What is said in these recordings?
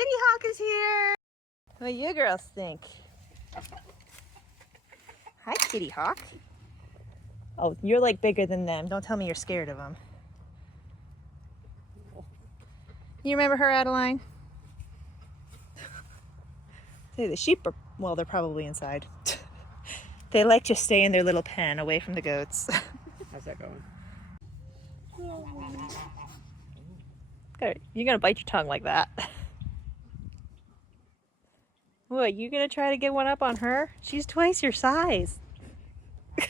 Kitty Hawk is here. What you girls think? Hi, Kitty Hawk. Oh, you're like bigger than them. Don't tell me you're scared of them. You remember her, Adeline? Say the sheep are, well, they're probably inside. They like to stay in their little pen away from the goats. How's that going? You're gonna bite your tongue like that. What, you gonna try to get one up on her? She's twice your size. I'm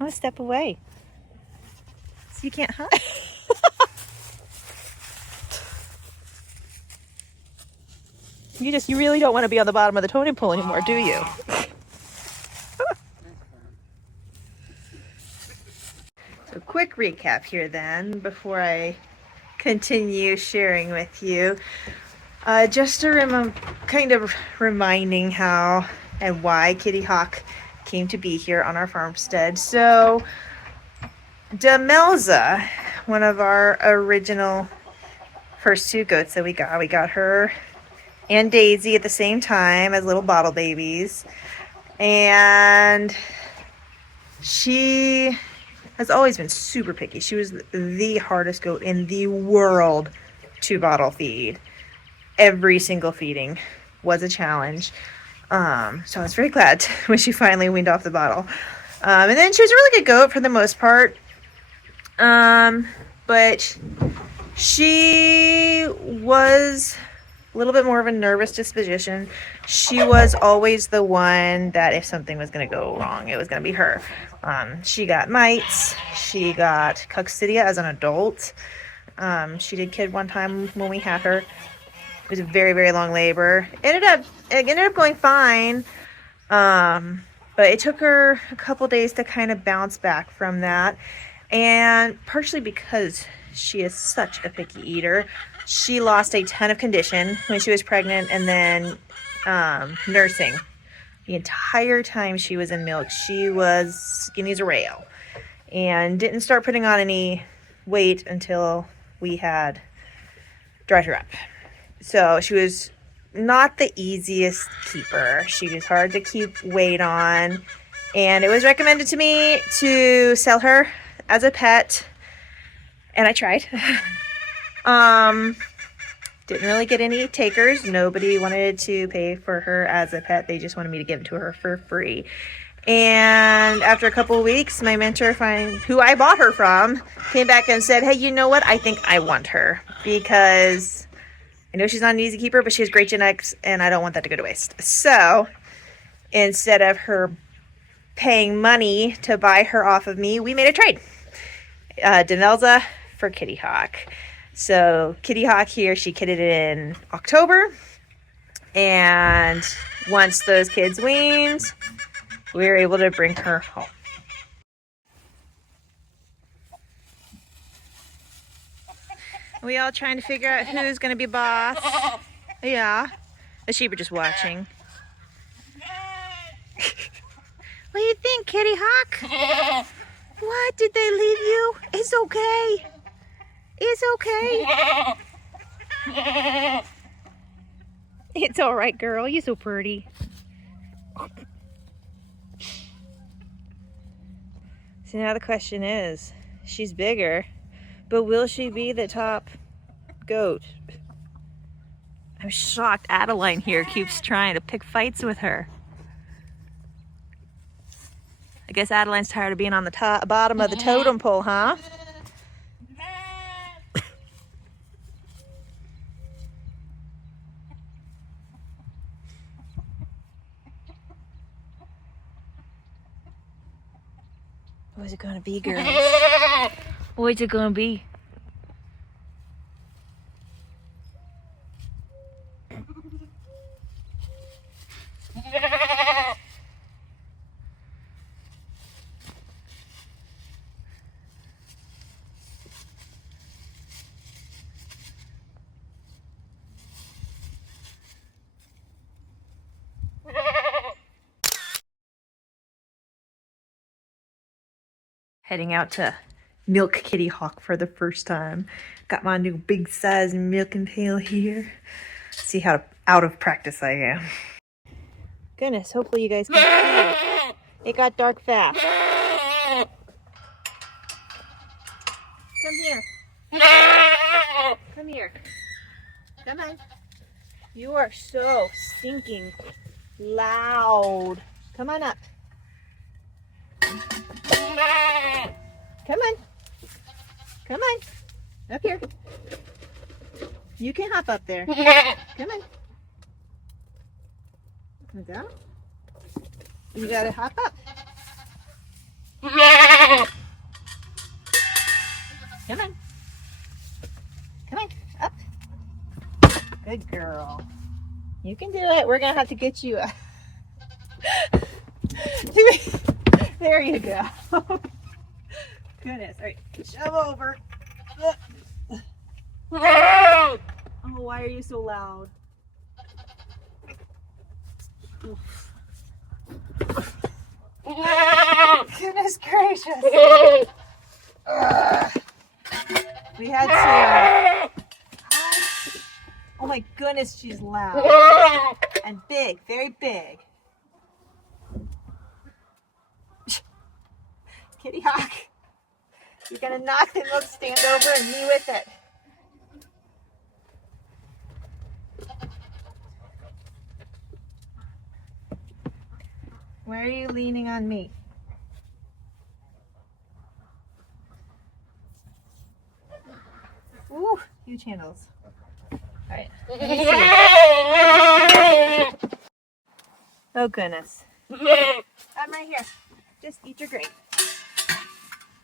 gonna step away so you can't hide. You really don't want to be on the bottom of the totem pole anymore, do you? So quick recap here then before I continue sharing with you. Just a kind of reminding how and why Kitty Hawk came to be here on our farmstead. So Demelza, one of our original first two goats that we got her and Daisy at the same time as little bottle babies. And she has always been super picky. She was the hardest goat in the world to bottle feed. Every single feeding was a challenge. So I was very glad when she finally weaned off the bottle. And then she was a really good goat for the most part. But she was a little bit more of a nervous disposition. She was always the one that if something was going to go wrong, it was going to be her. She got mites. She got coccidia as an adult. She did kid one time when we had her. It was a very, very long labor. It ended up going fine. But it took her a couple days to kind of bounce back from that. And partially because she is such a picky eater, she lost a ton of condition when she was pregnant and then nursing. The entire time she was in milk, she was skinny as a rail and didn't start putting on any weight until we had dried her up. So she was not the easiest keeper. She was hard to keep weight on, and it was recommended to me to sell her as a pet, and I tried. Didn't really get any takers. Nobody wanted to pay for her as a pet. They just wanted me to give it to her for free. And after a couple of weeks, my mentor, who I bought her from, came back and said, hey, you know what? I think I want her because I know she's not an easy keeper, but she has great genetics, and I don't want that to go to waste. So instead of her paying money to buy her off of me, we made a trade. Demelza for Kitty Hawk. So Kitty Hawk here, she kidded in October. And once those kids weaned, we were able to bring her home. We all trying to figure out who's going to be boss. Yeah. The sheep are just watching. What do you think, Kitty Hawk? What? Did they leave you? It's okay. It's okay. It's all right, girl. You're so pretty. So now the question is, she's bigger, but will she be the top goat? I'm shocked Adeline here keeps trying to pick fights with her. I guess Adeline's tired of being on the bottom of the totem pole, huh? What's it gonna be, girls? What's it gonna be? Heading out to milk Kitty Hawk for the first time. Got my new big size milking pail here. See how out of practice I am. Goodness, hopefully you guys can see. It got dark fast. Come here. Come here. Come on. You are so stinking loud. Come on up. Come on. Come on. Up here. You can hop up there. Come on. Go. You gotta hop up. Come on. Come on. Up. Good girl. You can do it. We're gonna have to get you. There you go. Goodness. All right. Shove over. Oh, why are you so loud? Goodness gracious. We had to. Oh my goodness, she's loud. And big, very big. Kitty Hawk. You're gonna knock the milk stand over and me with it. Why are you leaning on me? Ooh, huge handles. All right. Oh goodness. I'm right here. Just eat your grape.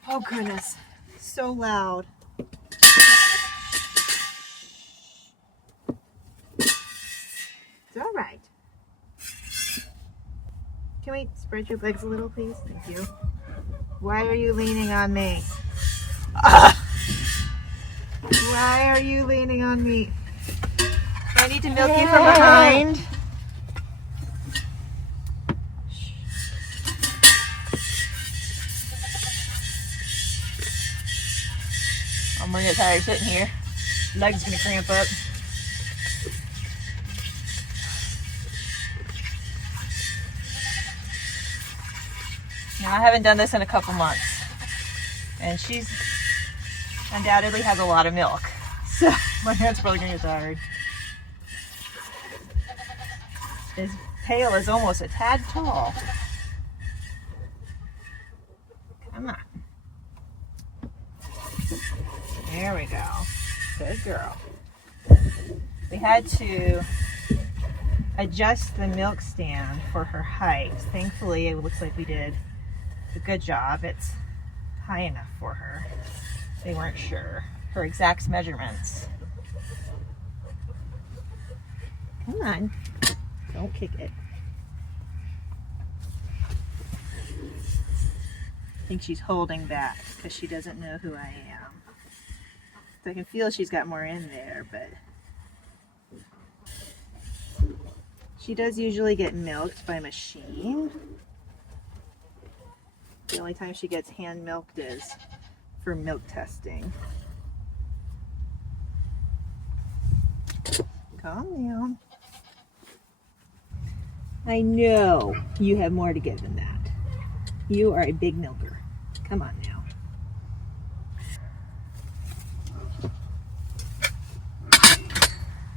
Oh goodness. So loud. It's all right. Can we spread your legs a little, please? Thank you. Why are you leaning on me? Why are you leaning on me? Do I need to milk you from behind? I'm gonna get tired sitting here. Leg's gonna cramp up. Now, I haven't done this in a couple months, and she's undoubtedly has a lot of milk, so my hand's probably gonna get tired. His tail is almost a tad tall. Come on. There we go. Good girl. We had to adjust the milk stand for her height. Thankfully, it looks like we did a good job. It's high enough for her. They weren't sure her exact measurements. Come on. Don't kick it. I think she's holding back because she doesn't know who I am. So I can feel she's got more in there, but she does usually get milked by machine. The only time she gets hand milked is for milk testing. Calm down. I know you have more to give than that. You are a big milker. Come on now.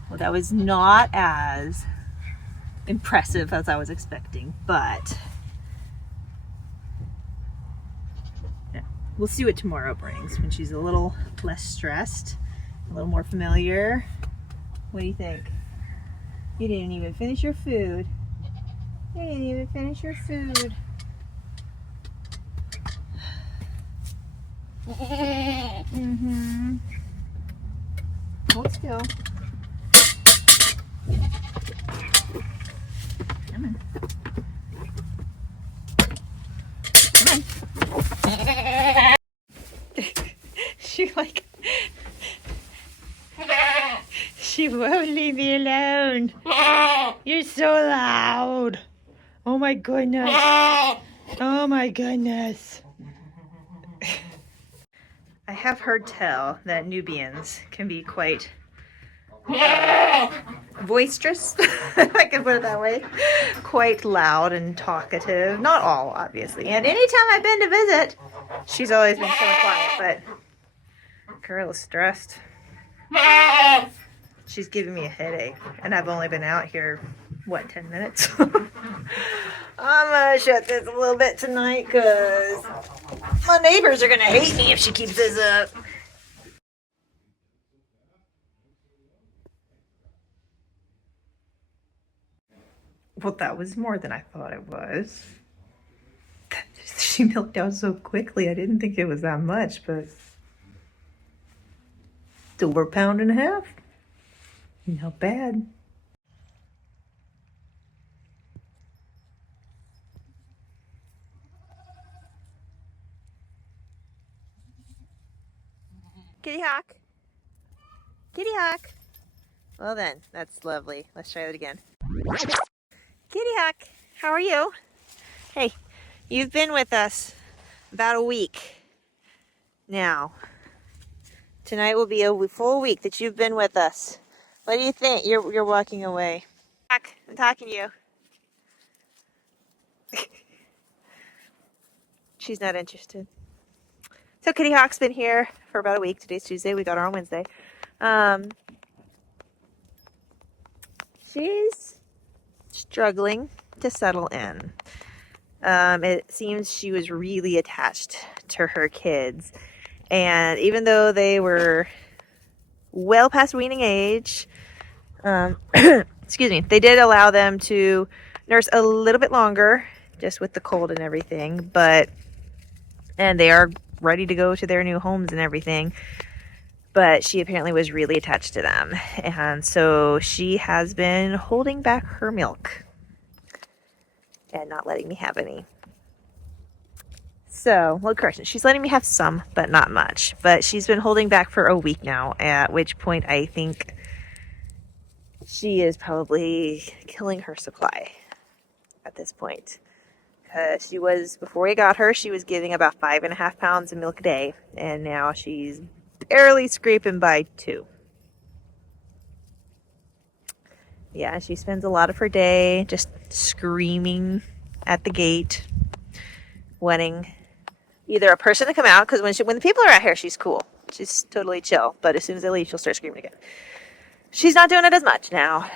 Well, that was not as impressive as I was expecting, but yeah, we'll see what tomorrow brings when she's a little less stressed, a little more familiar. What do you think? You didn't even finish your food. You didn't even finish your food. Mm-hmm. Hold still. Come on. Come on. She won't leave me alone. You're so loud. Oh my goodness. Oh my goodness. I have heard tell that Nubians can be quite boisterous, if I can put it that way. Quite loud and talkative. Not all, obviously. And anytime I've been to visit, she's always been so quiet, but girl is stressed. She's giving me a headache, and I've only been out here, what, 10 minutes? I'm gonna shut this a little bit tonight because my neighbors are gonna hate me if she keeps this up. Well, that was more than I thought it was. She milked out so quickly. I didn't think it was that much, but it's over a pound and a half. Not bad. Kitty Hawk. Kitty Hawk. Well then, that's lovely. Let's try that again. Kitty Hawk, how are you? Hey, you've been with us about a week now. Tonight will be a full week that you've been with us. What do you think? You're walking away. Hawk, I'm talking to you. She's not interested. So Kitty Hawk's been here for about a week. Today's Tuesday. We got her on Wednesday. She's struggling to settle in. It seems she was really attached to her kids. And even though they were well past weaning age, excuse me, they did allow them to nurse a little bit longer, just with the cold and everything. And they are ready to go to their new homes and everything. But she apparently was really attached to them. And so she has been holding back her milk and not letting me have any. So, well, correction, she's letting me have some, but not much. But she's been holding back for a week now, at which point I think she is probably killing her supply at this point. Because she was, before we got her, she was giving about 5.5 pounds of milk a day. And now she's barely scraping by 2. Yeah, she spends a lot of her day just screaming at the gate, wanting either a person to come out, because when the people are out here, she's cool. She's totally chill. But as soon as they leave, she'll start screaming again. She's not doing it as much now.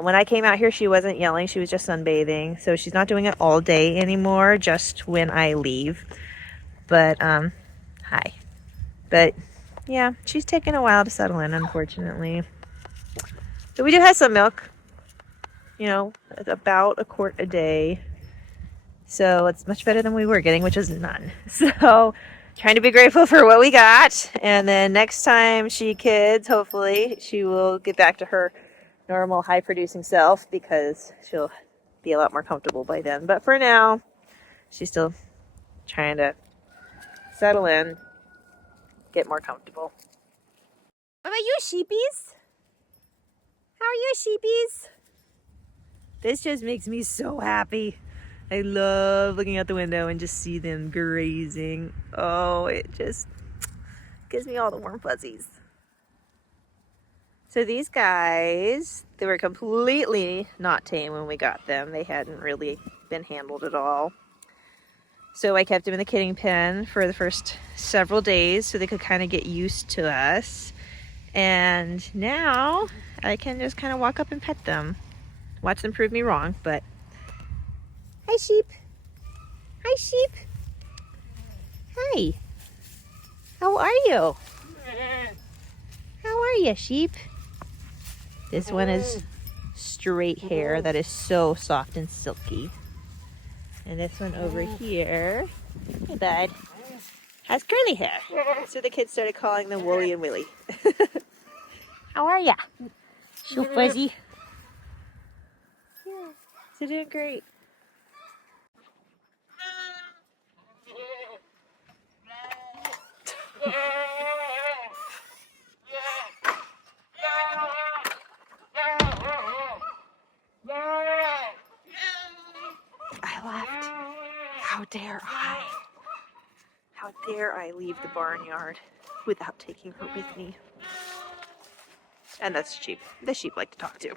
When I came out here, she wasn't yelling. She was just sunbathing. So she's not doing it all day anymore, just when I leave. But, hi. But, yeah, she's taken a while to settle in, unfortunately. So we do have some milk. You know, about a quart a day. So it's much better than we were getting, which was none. So trying to be grateful for what we got. And then next time she kids, hopefully she will get back to her normal high producing self, because she'll be a lot more comfortable by then. But for now, she's still trying to settle in, get more comfortable. What about you, sheepies? How are you, sheepies? This just makes me so happy. I love looking out the window and just see them grazing. Oh, it just gives me all the warm fuzzies. So these guys, they were completely not tame when we got them. They hadn't really been handled at all. So I kept them in the kidding pen for the first several days so they could kind of get used to us. And now I can just kind of walk up and pet them. Watch them prove me wrong, but... Hi, sheep. Hi, sheep. Hi. How are you? How are you, sheep? This one is straight hair that is so soft and silky. And this one over here, hey bud, has curly hair. So the kids started calling them Wooly and Willy. How are ya? So fuzzy. Yeah, so doing great. I left. How dare I? How dare I leave the barnyard without taking her with me? And that's sheep. The sheep like to talk too.